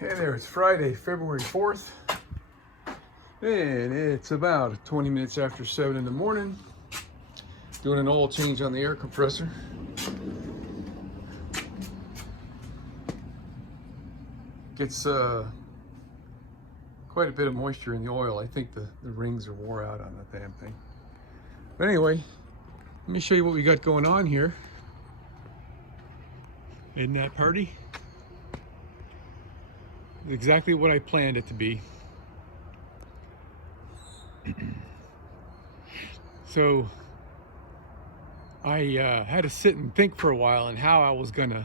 Hey there, it's Friday, February 4th, and it's about 20 minutes after 7 in the morning. Doing an oil change on the air compressor. Gets quite a bit of moisture in the oil. I think the rings are wore out on that damn thing. But anyway, let me show you what we got going on here. Isn't that party? Exactly what I planned it to be. So I had to sit and think for a while on how I was gonna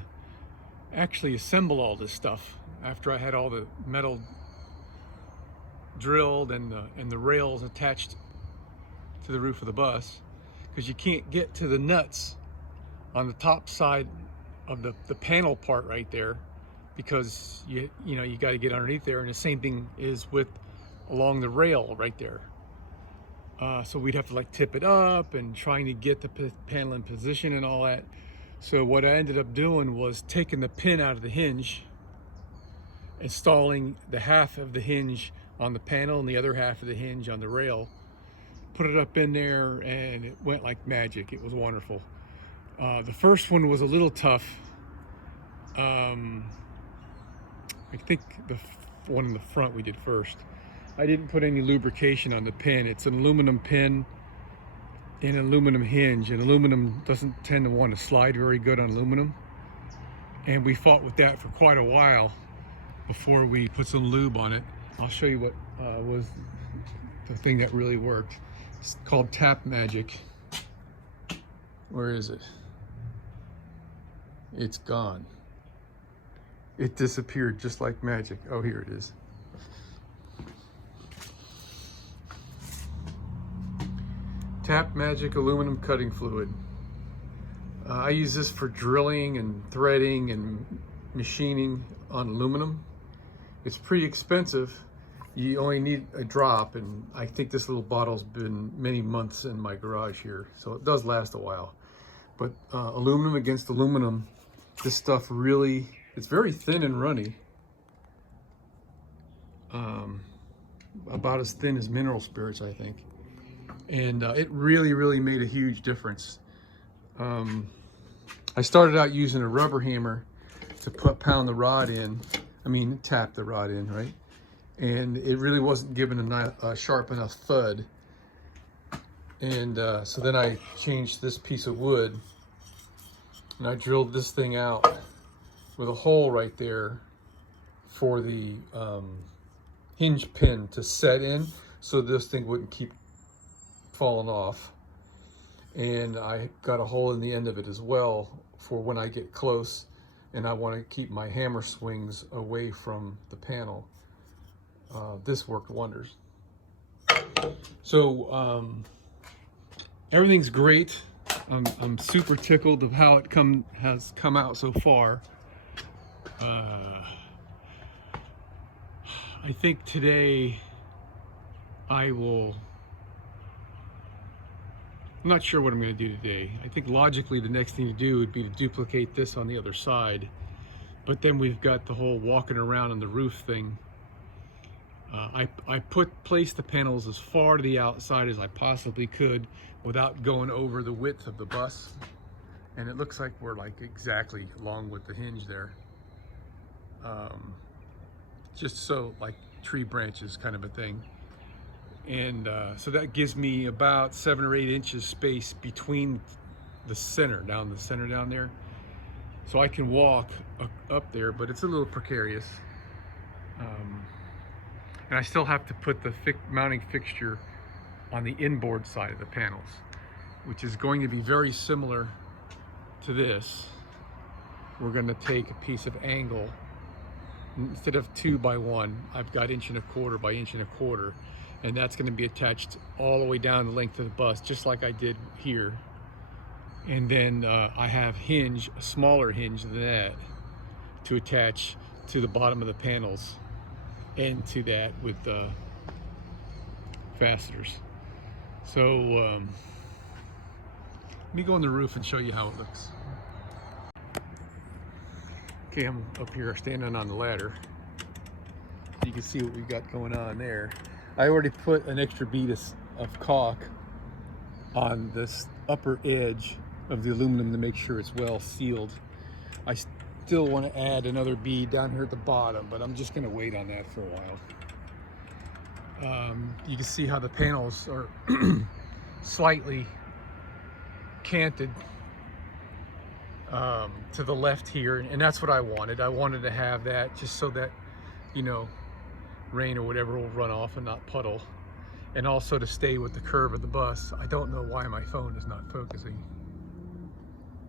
actually assemble all this stuff after I had all the metal drilled and the rails attached to the roof of the bus, because you can't get to the nuts on the top side of the panel part right there, because you got to get underneath there, and the same thing is with along the rail right there. So we'd have to like tip it up and trying to get the panel in position and all that. So what I ended up doing was taking the pin out of the hinge, installing the half of the hinge on the panel and the other half of the hinge on the rail, put it up in there, and it went like magic. It was wonderful. The first one was a little tough. I think the one in the front we did first. I didn't put any lubrication on the pin. It's an aluminum pin and an aluminum hinge, and aluminum doesn't tend to want to slide very good on aluminum. And we fought with that for quite a while before we put some lube on it. I'll show you what was the thing that really worked. It's called Tap Magic. Where is it? It's gone. It disappeared just like magic. Oh, here it is. Tap Magic aluminum cutting fluid. I use this for drilling and threading and machining on aluminum. It's pretty expensive. You only need a drop, and I think this little bottle's been many months in my garage here, so it does last a while. But aluminum against aluminum, this stuff really, it's very thin and runny. About as thin as mineral spirits, I think. And it really made a huge difference. I started out using a rubber hammer to pound the rod in. Tap the rod in, right? And it really wasn't giving a sharp enough thud. And so then I changed this piece of wood, and I drilled this thing out with a hole right there for the hinge pin to set in, so this thing wouldn't keep falling off. And I got a hole in the end of it as well for when I get close and I want to keep my hammer swings away from the panel. This worked wonders. So everything's great. I'm super tickled of how it has come out so far. I think today I'm not sure what I'm going to do today. I think logically the next thing to do would be to duplicate this on the other side. But then we've got the whole walking around on the roof thing. I placed the panels as far to the outside as I possibly could without going over the width of the bus. And it looks like we're like exactly along with the hinge there. Just so like tree branches kind of a thing. And so that gives me about 7 or 8 inches space between the center down there. So I can walk up there, but it's a little precarious. And I still have to put the mounting fixture on the inboard side of the panels, which is going to be very similar to this. We're going to take a piece of angle. Instead of 2 by 1, I've got 1.25 inches by 1.25 inches. And that's going to be attached all the way down the length of the bus, just like I did here. And then I have a smaller hinge than that, to attach to the bottom of the panels, and to that with fasteners. So let me go on the roof and show you how it looks. Okay, I'm up here standing on the ladder. you can see what we've got going on there. I already put an extra bead of caulk on this upper edge of the aluminum to make sure it's well sealed. I still want to add another bead down here at the bottom, but I'm just going to wait on that for a while. You can see how the panels are slightly canted to the left here, and that's what I wanted. I wanted to have that just so that, you know, rain or whatever will run off and not puddle, and also to stay with the curve of the bus. I don't know why my phone is not focusing.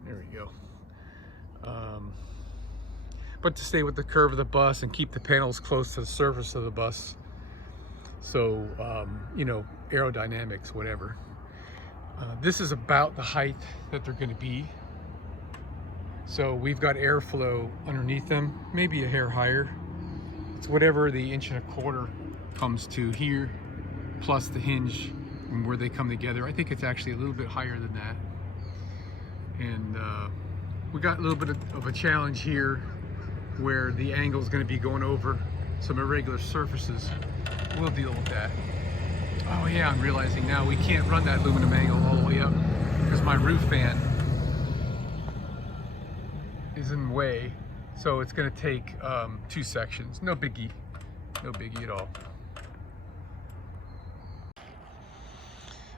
There we go. But to stay with the curve of the bus and keep the panels close to the surface of the bus, so you know, aerodynamics, whatever. This is about the height that they're going to be. So we've got airflow underneath them, maybe a hair higher. It's whatever the 1.25 inch comes to here, plus the hinge and where they come together. I think it's actually a little bit higher than that. And we got a little bit of a challenge here where the angle is going to be going over some irregular surfaces. We'll deal with that. Oh yeah, I'm realizing now we can't run that aluminum angle all the way up because my roof fan is in the way. So it's going to take 2 sections. No biggie. No biggie at all.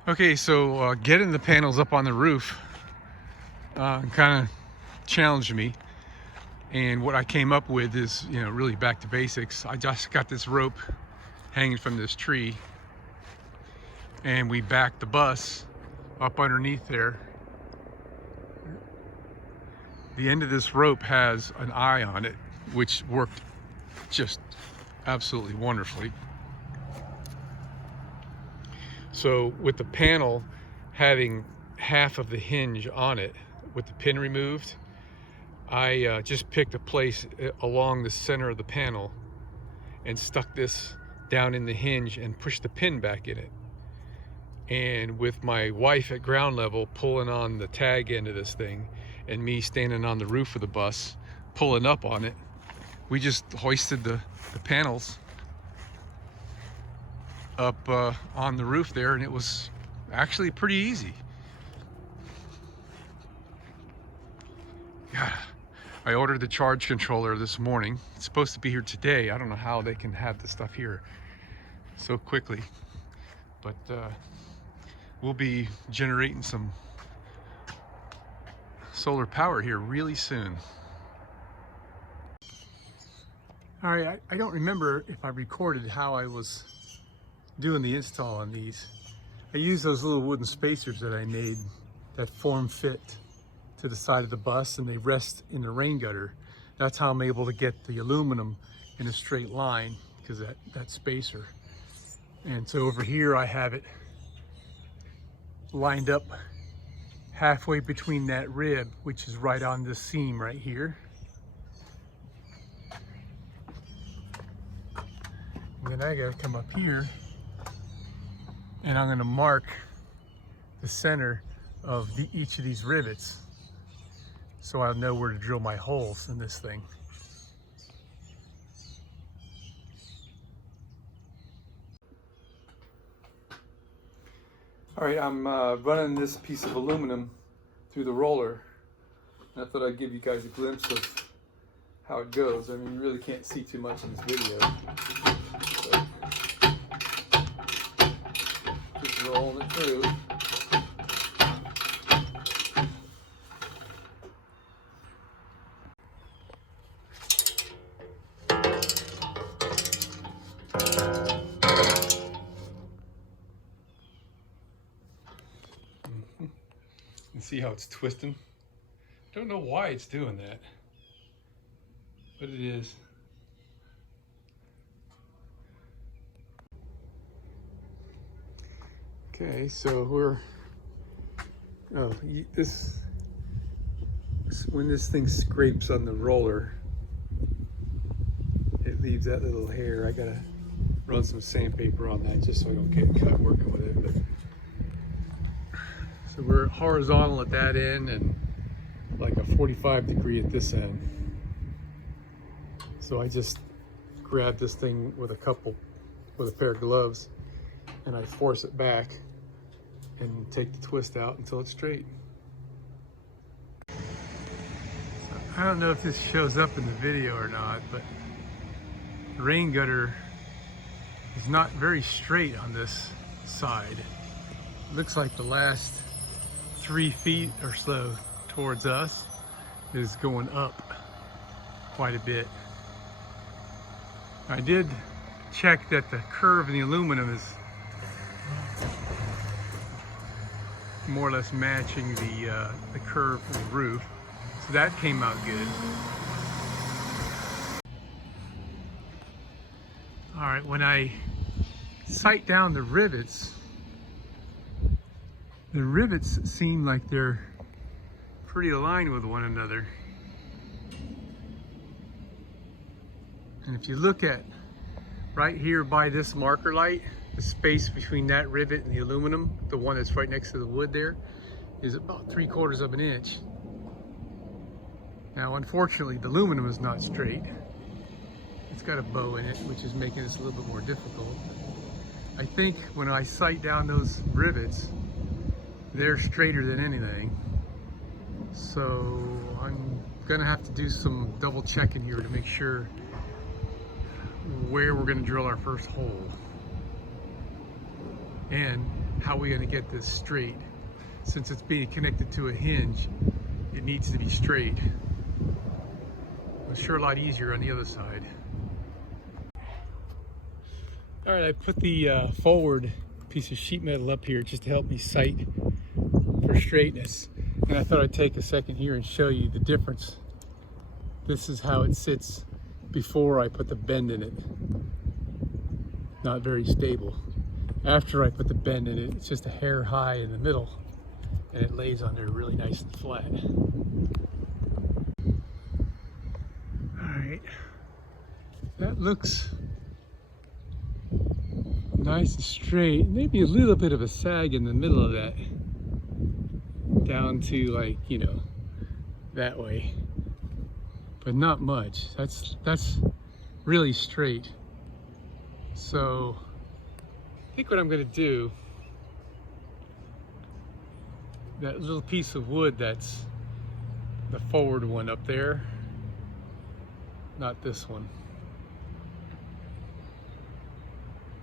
Okay, so getting the panels up on the roof kind of challenged me. And what I came up with is, you know, really back to basics. I just got this rope hanging from this tree, and we backed the bus up underneath there. The end of this rope has an eye on it, which worked just absolutely wonderfully. So with the panel having half of the hinge on it with the pin removed, I just picked a place along the center of the panel and stuck this down in the hinge and pushed the pin back in it. And with my wife at ground level pulling on the tag end of this thing, and me standing on the roof of the bus pulling up on it, we just hoisted the panels up on the roof there, and it was actually pretty easy. God, I ordered the charge controller this morning. It's supposed to be here today. I don't know how they can have the stuff here so quickly, but we'll be generating some solar power here really soon. All right, I don't remember if I recorded how I was doing the install on these. I used those little wooden spacers that I made that form fit to the side of the bus, and they rest in the rain gutter. That's how I'm able to get the aluminum in a straight line, because that spacer. And so over here I have it lined up halfway between that rib, which is right on this seam right here. And then I gotta come up here, and I'm gonna mark the center of each of these rivets so I'll know where to drill my holes in this thing. All right, I'm running this piece of aluminum through the roller. And I thought I'd give you guys a glimpse of how it goes. I mean, you really can't see too much in this video. So, just rolling it through. And see how it's twisting? I don't know why it's doing that, but it is. Okay, so when this thing scrapes on the roller, it leaves that little hair. I gotta run some sandpaper on that just so I don't get cut working with it. But so we're horizontal at that end and like a 45 degree at this end. So I just grab this thing with a pair of gloves, and I force it back and take the twist out until it's straight. So, I don't know if this shows up in the video or not, but the rain gutter is not very straight on this side. It looks like the last 3 feet or so towards us is going up quite a bit. I did check that the curve in the aluminum is more or less matching the curve of the roof, so that came out good. All right, when I sight down the rivets seem like they're pretty aligned with one another. And if you look at right here by this marker light, the space between that rivet and the aluminum, the one that's right next to the wood there, is about 3/4 of an inch. Now, unfortunately, the aluminum is not straight. It's got a bow in it, which is making this a little bit more difficult. I think when I sight down those rivets, they're straighter than anything. So I'm gonna have to do some double checking here to make sure where we're gonna drill our first hole and how we're gonna get this straight. Since it's being connected to a hinge, it needs to be straight. It's sure a lot easier on the other side. All right, I put the forward piece of sheet metal up here just to help me sight for straightness. And I thought I'd take a second here and show you the difference. This is how it sits before I put the bend in it. Not very stable. After I put the bend in it, it's just a hair high in the middle, and it lays on there really nice and flat. All right, that looks nice and straight. Maybe a little bit of a sag in the middle of that, down to, like, you know, that way, but not much. That's really straight. So I think what I'm going to do, that little piece of wood that's the forward one up there, not this one,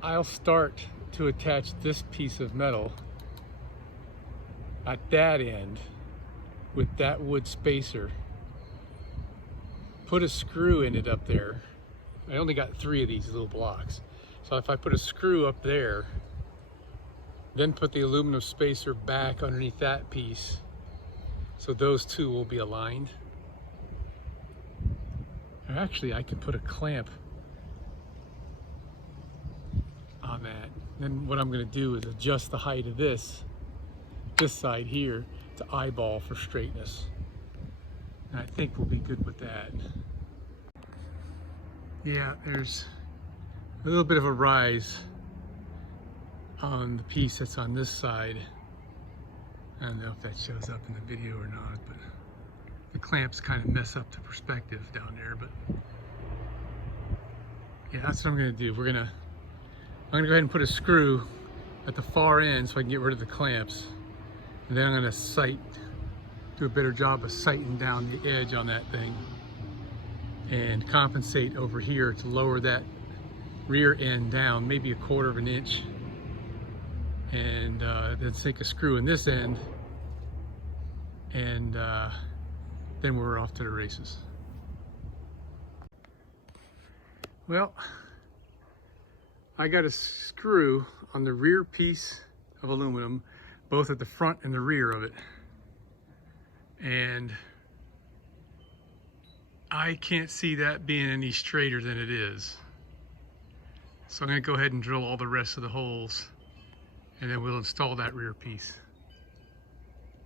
I'll start to attach this piece of metal at that end with that wood spacer. Put a screw in it up there. I only got 3 of these little blocks. So if I put a screw up there, then put the aluminum spacer back underneath that piece, so those two will be aligned. Or actually, I could put a clamp on that. Then what I'm going to do is adjust the height of this side here to eyeball for straightness. And I think we'll be good with that. Yeah, there's a little bit of a rise on the piece that's on this side. I don't know if that shows up in the video or not, but the clamps kind of mess up the perspective down there. But yeah, that's what I'm gonna do. I'm gonna go ahead and put a screw at the far end so I can get rid of the clamps. And then I'm gonna do a better job of sighting down the edge on that thing and compensate over here to lower that rear end down maybe 1/4 of an inch, and then sink a screw in this end, and then we're off to the races. Well, I got a screw on the rear piece of aluminum, both at the front and the rear of it, and I can't see that being any straighter than it is. So I'm going to go ahead and drill all the rest of the holes, and then we'll install that rear piece.